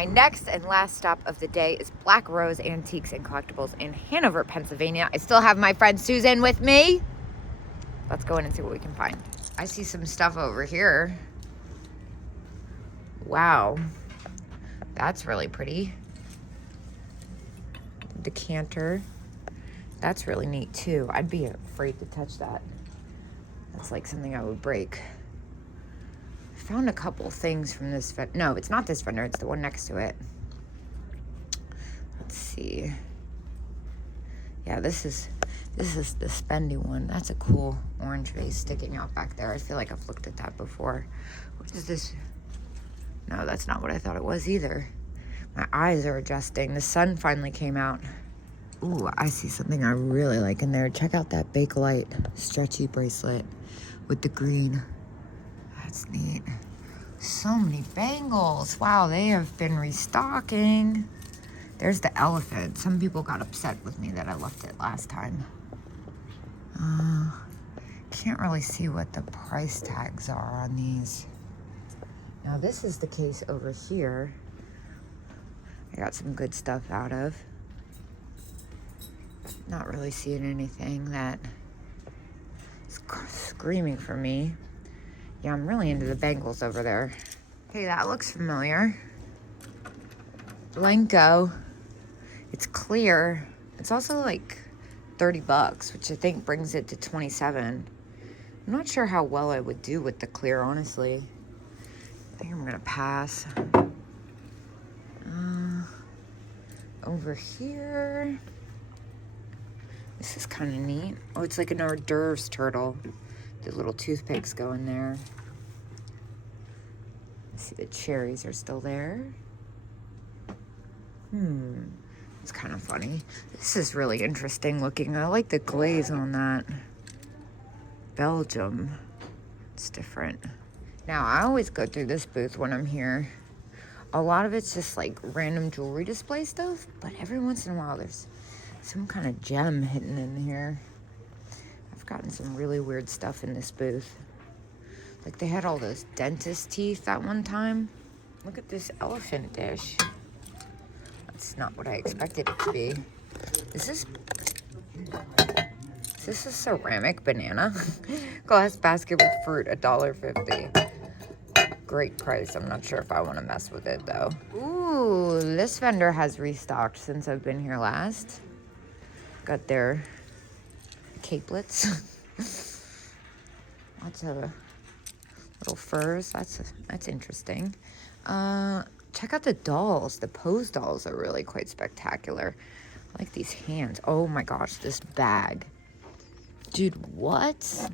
My next and last stop of the day is Black Rose Antiques and Collectibles in Hanover, Pennsylvania. I still have my friend Susan with me. Let's go in and see what we can find. I see some stuff over here. Wow. That's really pretty. Decanter. That's really neat too. I'd be afraid to touch that. That's like something I would break. I found a couple things from this vendor. No, it's not this vendor. It's the one next to it. Let's see. Yeah, this is the spendy one. That's a cool orange vase sticking out back there. I feel like I've looked at that before. What is this? No, that's not what I thought it was either. My eyes are adjusting. The sun finally came out. Ooh, I see something I really like in there. Check out that Bakelite stretchy bracelet with the green. That's neat. So many bangles. Wow, they have been restocking. There's the elephant. Some people got upset with me that I left it last time. Can't really see what the price tags are on these. Now this is the case over here. I got some good stuff out of. Not really seeing anything that is screaming for me. Yeah, I'm really into the bangles over there. Hey, that looks familiar. Blanco. It's clear. It's also like $30, which I think brings it to 27. I'm not sure how well I would do with the clear, honestly. I think I'm gonna pass. Over here. This is kind of neat. Oh, it's like an hors d'oeuvres turtle. The little toothpicks go in there. See, the cherries are still there. It's kind of funny. This is really interesting looking. I like the glaze on that. Belgium. It's different. Now, I always go through this booth when I'm here. A lot of it's just like random jewelry display stuff, but every once in a while there's some kind of gem hidden in here. I've gotten some really weird stuff in this booth. Like they had all those dentist teeth that one time. Look at this elephant dish. That's not what I expected it to be. Is this a ceramic banana? Glass basket with fruit, $1.50. Great price. I'm not sure if I want to mess with it though. Ooh, this vendor has restocked since I've been here last. Got their capelets. Lots of little furs. That's interesting. Check out the dolls. The pose dolls are really quite spectacular. I like these hands. Oh my gosh, this bag. Dude, what?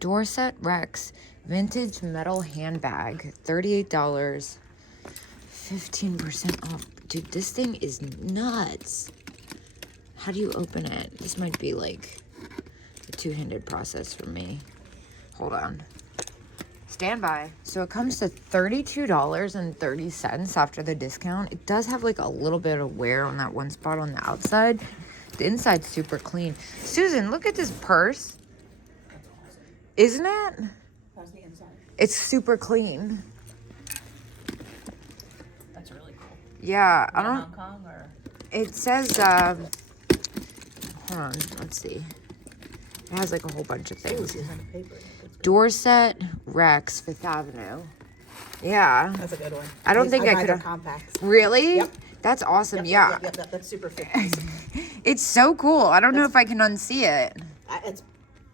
Dorset Rex vintage metal handbag, $38, 15% off. Dude, this thing is nuts. How do you open it? This might be like a two-handed process for me. Hold on. Stand by. So it comes to $32.30 after the discount. It does have like a little bit of wear on that one spot on the outside. The inside's super clean. Susan, look at this purse. Isn't it? How's the inside? It's super clean. That's really cool. Yeah, I don't. Hong Kong or? It says, hold on, let's see. It has like a whole bunch of things. Dorset Rex, Fifth Avenue. Yeah. That's a good one. I don't think I could have. Compacts. Really? Yep. That's awesome. Yep, yeah. Yep, that's super fit. It's so cool. I don't know if I can unsee it. It's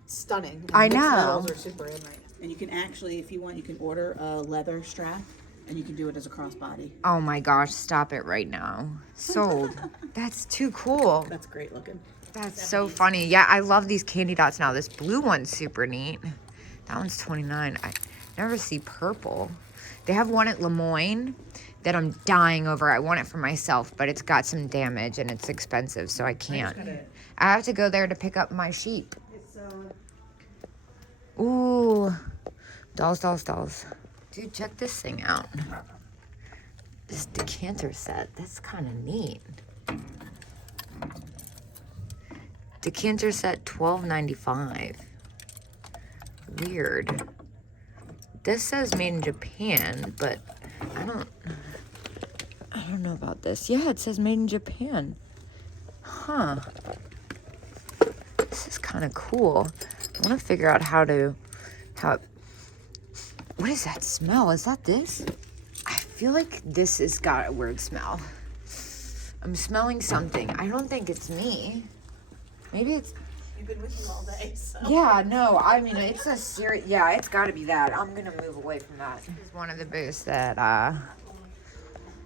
stunning. And I mixed know. metals are super in right. And you can actually, if you want, you can order a leather strap, and you can do it as a crossbody. Oh my gosh, stop it right now. Sold. That's too cool. That's great looking. That's so funny. Yeah, I love these candy dots now. This blue one's super neat. That one's $29. I never see purple. They have one at Lemoyne that I'm dying over. I want it for myself, but it's got some damage and it's expensive, so I can't. I have to go there to pick up my sheep. Ooh. Dolls, dolls, dolls. Dude, check this thing out. This decanter set. That's kind of neat. Decanter set $12.95. Weird. This says made in Japan, but I don't I don't know about this. Yeah, it says made in Japan. Huh. This is kind of cool. I want to figure out how what is that smell? Is that this? I feel like this has got a weird smell. I'm smelling something. I don't think it's me. Maybe it's... You've been with you all day, so. Yeah, no, I mean, it's a serious... Yeah, it's got to be that. I'm going to move away from that. This is one of the booths that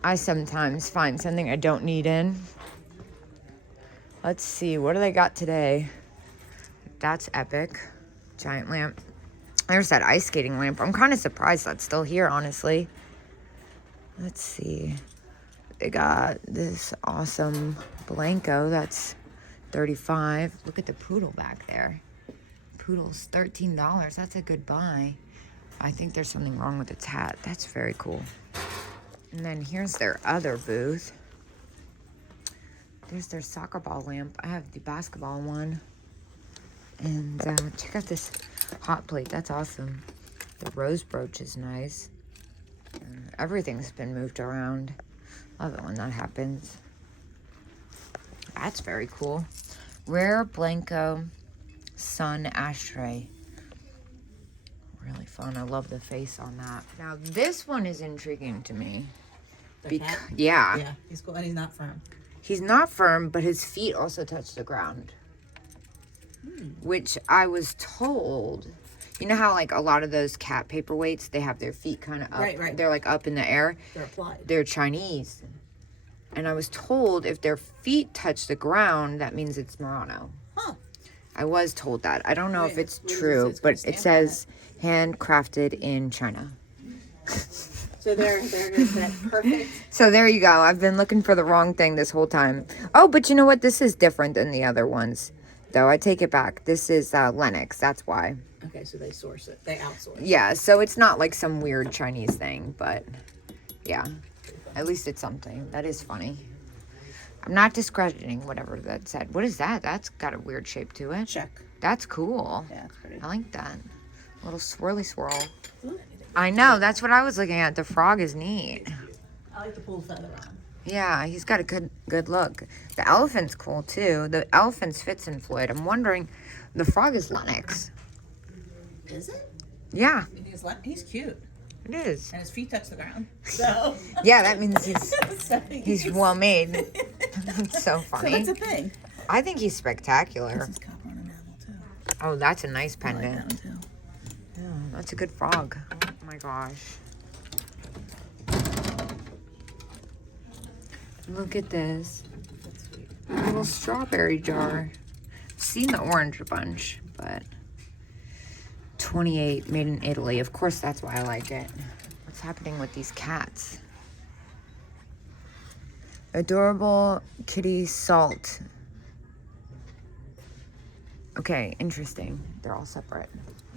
I sometimes find something I don't need in. Let's see. What do they got today? That's epic. Giant lamp. There's that ice skating lamp. I'm kind of surprised that's still here, honestly. Let's see. They got this awesome Blanco. That's $35. Look at the poodle back there. Poodle's $13. That's a good buy. I think there's something wrong with its hat. That's very cool. And then here's their other booth. There's their soccer ball lamp. I have the basketball one. And check out this hot plate. That's awesome. The rose brooch is nice. Everything's been moved around. Love it when that happens. That's very cool. Rare Blanco Sun Ashtray. Really fun. I love the face on that. Now, this one is intriguing to me. The cat? Yeah. Yeah, he's cool, and he's not firm. He's not firm, but his feet also touch the ground. Which I was told, you know how like a lot of those cat paperweights, they have their feet kind of up. Right. They're like up in the air. They're applied. They're Chinese. And I was told if their feet touch the ground, that means it's Murano. Huh. I was told that. I don't know if it's what does it true, say? but it says handcrafted in China. So there's that perfect. So there you go. I've been looking for the wrong thing this whole time. Oh, but you know what? This is different than the other ones. Though I take it back. This is Lennox. That's why. Okay, so they source it. They outsource. Yeah, so it's not like some weird Chinese thing, but yeah. At least it's something. That is funny. I'm not discrediting whatever that said. What is that? That's got a weird shape to it. Check. That's cool. Yeah, it's pretty. I like that. A little swirly swirl. Ooh, I know. That's what I was looking at. The frog is neat. I like the pool feather on. Yeah, he's got a good look. The elephant's cool, too. The elephant's fits in Floyd. I'm wondering, the frog is Lennox. Is it? Yeah, He's cute. it is. And his feet touch the ground. So. Yeah, that means he's So he's well made. That's so So funny. that's a thing. I think he's spectacular. This is copper on enamel too. Oh, that's a nice I like that pendant. one too. Yeah, that's a good frog. Oh my gosh. Look at this. That's sweet. A little strawberry jar. I've seen the orange a bunch, but 28 made in Italy. Of course, that's why I like it. What's happening with these cats? Adorable kitty salt. Okay, interesting. They're all separate.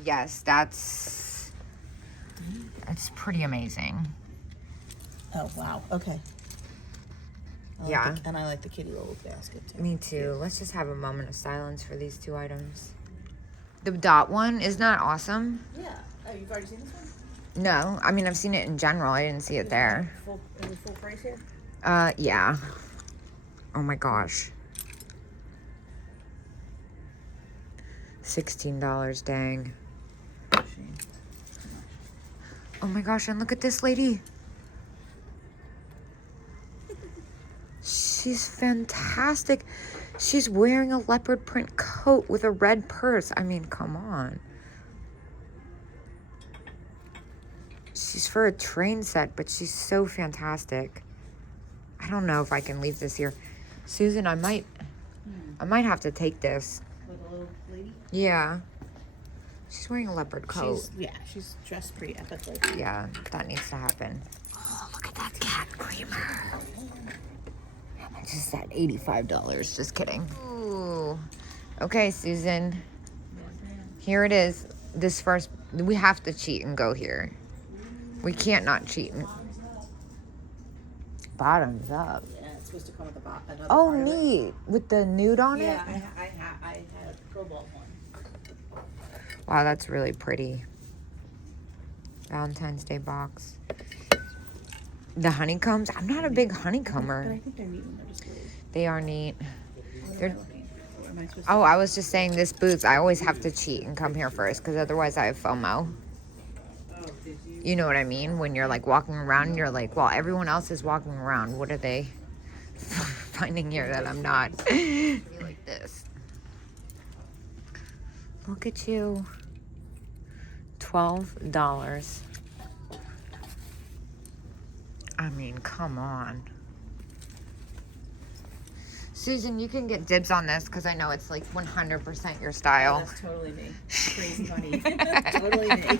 Yes, that's pretty amazing. Oh wow. Okay. Yeah. And I like the kitty roll basket too. Me too. Let's just have a moment of silence for these two items. The dot one, isn't that awesome? Yeah. Oh, you've already seen this one? No, I mean, I've seen it in general. I didn't see it there. Is it full price here? Yeah. Oh my gosh. $16, dang. Oh my gosh, and look at this lady. She's fantastic. She's wearing a leopard print coat with a red purse. I mean, come on. She's for a train set, but she's so fantastic. I don't know if I can leave this here. Susan, I might have to take this. With a little lady? Yeah. She's wearing a leopard coat. She's dressed pretty epically. Yeah, that needs to happen. Oh, look at that cat creamer. Just at $85. Just kidding. Ooh. Okay, Susan. Here it is. This first, we have to cheat and go here. We can't not cheat. Bottoms up. Yeah, it's supposed to come with another Oh, part of it. neat. With the nude on Yeah, it? I had a cobalt one. Wow, that's really pretty. Valentine's Day box. The honeycombs? I'm not a big But I honeycomber. think they're neat when they're displayed. They are neat. What They're- am I looking for? What am I supposed to Oh, I was just saying this booth, I always have to cheat and come here first because otherwise I have FOMO. You know what I mean? When you're like walking around and you're like, well, everyone else is walking around. What are they finding here that I'm not? Be like this. Look at you. $12. I mean, come on. Susan, you can get dibs on this because I know it's like 100% your Oh, style. that's totally me. Crazy bunny. Totally me.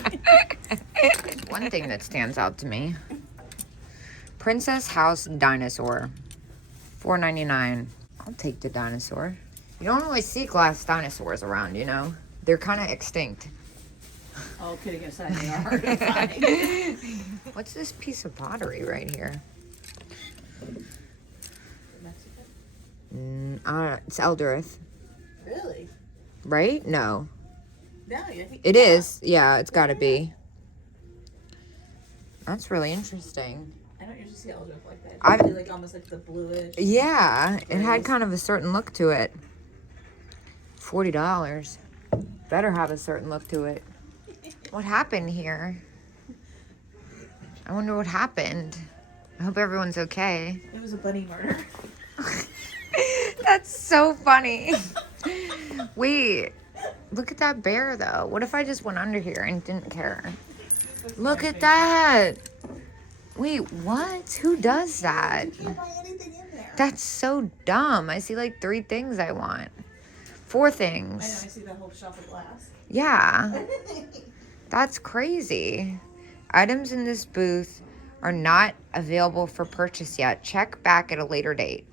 One thing that stands out to me. Princess House Dinosaur. $4.99. I'll take the dinosaur. You don't always see glass dinosaurs around, you know? They're kind of extinct. Oh, kidding aside, they are hard to find. What's this piece of pottery right here? It's Eldoreth. Really? Right? No. No, I think It is. Yeah, it's got to be. That's really interesting. I don't usually see Eldoreth like that. I- Usually like almost like the bluish. Yeah, it had kind of a certain look to it. $40. Better have a certain look to it. What happened here? I wonder what happened. I hope everyone's okay. It was a bunny murder. That's so funny. Wait, look at that bear though. What if I just went under here and didn't care? Look at that. Wait, what? Who does that? You can't buy anything in there. That's so dumb. I see like 3 things I want. 4 I know, I things. see that whole shelf of glass. Yeah, that's crazy. Items in this booth are not available for purchase yet. Check back at a later date.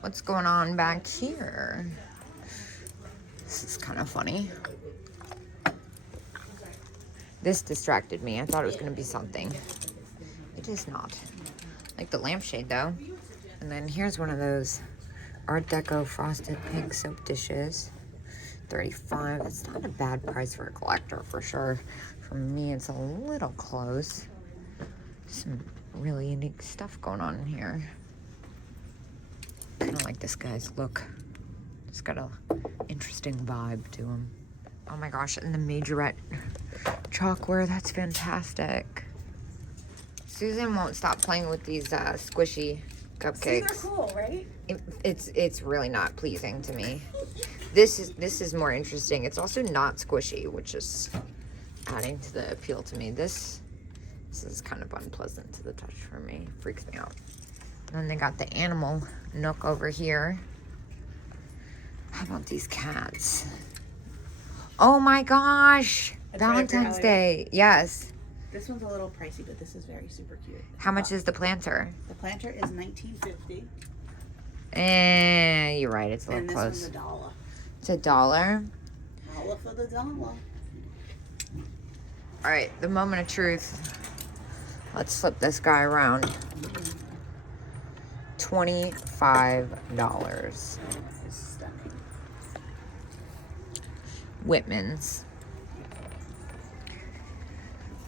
What's going on back here? This is kind of funny. This distracted me. I thought it was going to be something. It is not. Like the lampshade though. And then here's one of those Art Deco frosted pink soap dishes. $35. That's not a bad price for a collector for sure. For me, it's a little close. Some really unique stuff going on in here. Kind of like this guy's look. It's got a interesting vibe to him. Oh my gosh, and the majorette chalkware, that's fantastic. Susan won't stop playing with these squishy cupcakes. See, they're cool, right? It's really not pleasing to me. This is more interesting. It's also not squishy, which is adding to the appeal to me. This is kind of unpleasant to the touch for me. Freaks me out. And then they got the animal nook over here. How about these cats? Oh my gosh! That's right up your Valentine's alley. Day. Yes. This one's a little pricey, but this is very super cute. How much is the planter? The planter is $19.50, You're right. It's a and little this close. one's $1. It's $1. $1 for the dollar. All right, the moment of truth. Let's flip this guy around. $25. It's stunning. Whitman's.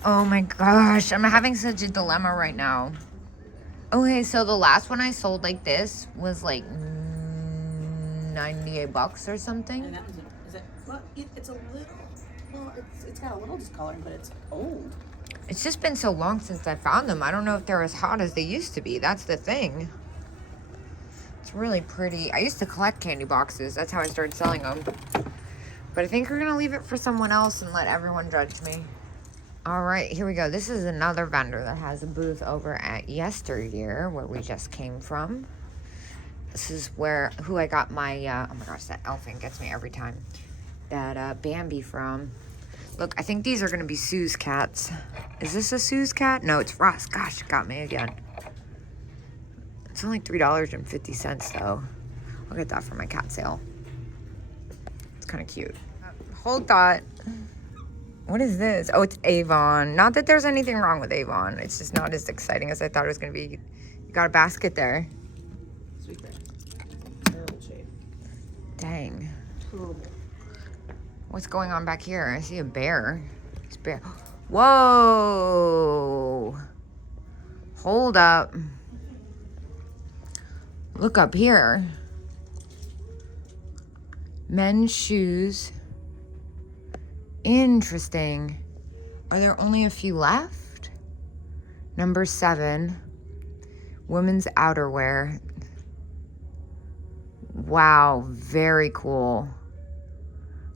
Oh my gosh, I'm having such a dilemma right now. Okay, so the last one I sold like this was like $98 or something. And that was is it? Well, it's a little. Well, it's got a little discoloring, but it's old. It's just been so long since I found them. I don't know if they're as hot as they used to be. That's the thing. It's really pretty. I used to collect candy boxes. That's how I started selling them. But I think we're gonna leave it for someone else and let everyone judge me. All right, here we go. This is another vendor that has a booth over at Yesteryear, where we just came from. This is who I got my, oh my gosh, that elephant gets me every time. That Bambi from. Look, I think these are gonna be Sue's cats. Is this a Sue's cat? No, it's Ross. Gosh, it got me again. It's only $3.50 though. I'll get that for my cat sale. It's kind of cute. Hold thought. What is this? Oh, it's Avon. Not that there's anything wrong with Avon. It's just not as exciting as I thought it was going to be. You got a basket there. Sweet bear. Terrible shape. Dang. Terrible. What's going on back here? I see a bear. It's bear. Whoa. Hold up. Look up here. Men's shoes. Interesting. Are there only a few left? Number 7. Women's outerwear. Wow, very cool.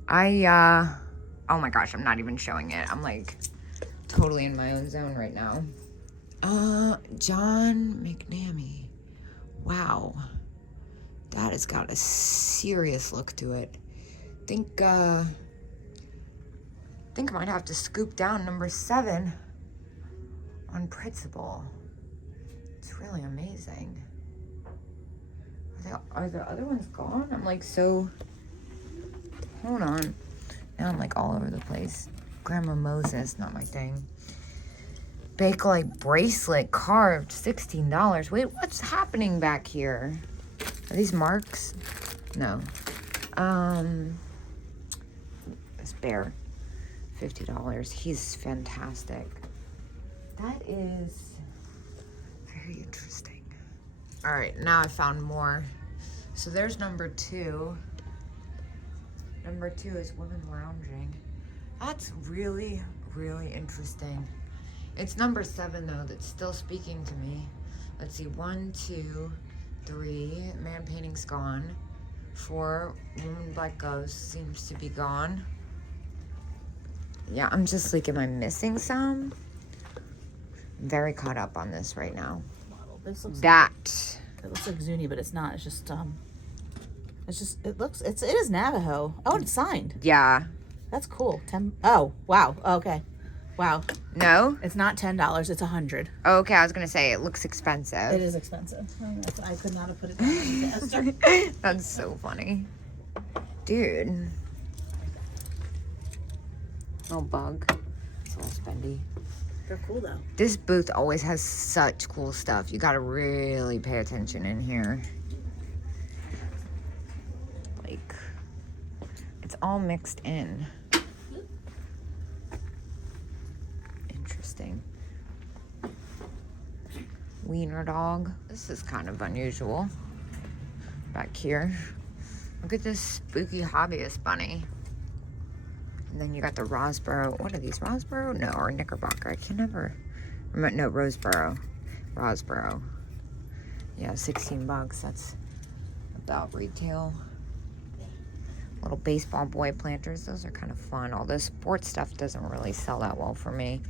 Oh my gosh, I'm not even showing it. I'm like totally in my own zone right now. John McNamee. Wow. That has got a serious look to it. Think I might have to scoop down number 7 on principle. It's really amazing. Are the other ones gone? I'm like so... Hold on. Now I'm like all over the place. Grandma Moses, not my thing. Bakelite bracelet carved, $16. Wait, what's happening back here? Are these marks? No. This bear, $50. He's fantastic. That is very interesting. All right, now I found more. So there's number 2. Number 2 is women lounging. That's really, really interesting. It's number 7 though that's still speaking to me. Let's see, 1, 2, 3. Man painting's gone. 4. Woman black ghost seems to be gone. Yeah, I'm just like, am I missing some? I'm very caught up on this right now. This looks That. It looks like Zuni, but it's not. It is Navajo. Oh, it's signed. Yeah. That's cool. Oh, wow. Okay. Wow. No? It's not $10. It's $100. Oh, okay, I was gonna say it looks expensive. It is expensive. I could not have put it down any faster. That's so funny. Dude. Little bug. It's a little spendy. They're cool though. This booth always has such cool stuff. You gotta really pay attention in here. Like, it's all mixed in. Interesting. Wiener dog. This is kind of unusual. Back here. Look at this spooky hobbyist bunny. And then you got the Rosboro. What are these? Rosboro? No, or Knickerbocker. I can never remember. No, Roseboro. Rosboro. Yeah, $16. That's about retail. Little baseball boy planters. Those are kind of fun. All this sports stuff doesn't really sell that well for me.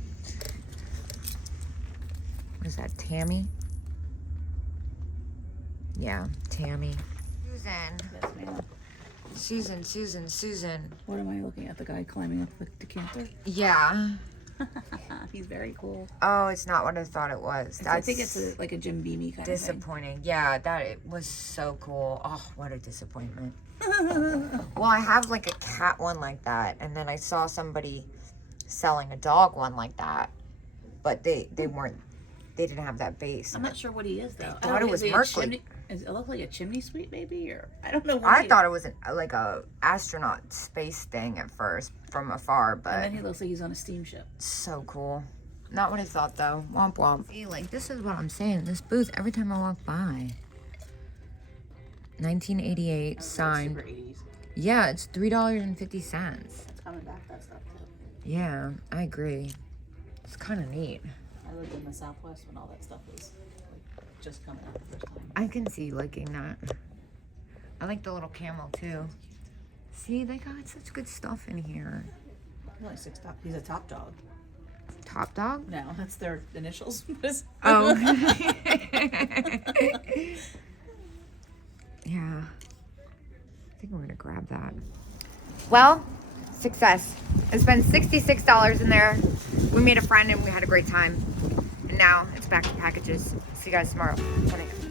What is that? Tammy? Yeah, Tammy. Susan. Yes, ma'am. Susan. What am I looking at? The guy climbing up the decanter? Yeah. He's very cool. Oh, it's not what I thought it was. I think it's like a Jim Beamy kind of thing. disappointing. Yeah, it was so cool. Oh, what a disappointment. Well, I have like a cat one like that, and then I saw somebody selling a dog one like that, but they didn't have that base. I'm not sure what he is though. I thought it was Merkley. Does it look like a chimney sweep maybe, or I don't know. I thought it was like a astronaut space thing at first from afar, but And then he looks like he's on a steamship. so cool. Not what I thought though. Womp womp. See, like, this is what I'm saying. This booth, every time I walk by. 1988 signed. Super 80s. Yeah, it's $3.50. It's coming back, that stuff too. Yeah, I agree. It's kind of neat. I lived in the Southwest when all that stuff was like just coming out the first time. I can see liking that. I like the little camel too. See, they got such good stuff in here. He's only he's a top dog. Top dog? No, that's their initials. Oh. Yeah. I think we're gonna grab that. Well, success. I spent $66 in there. We made a friend and we had a great time. And now it's back to packages. See you guys tomorrow. Bye.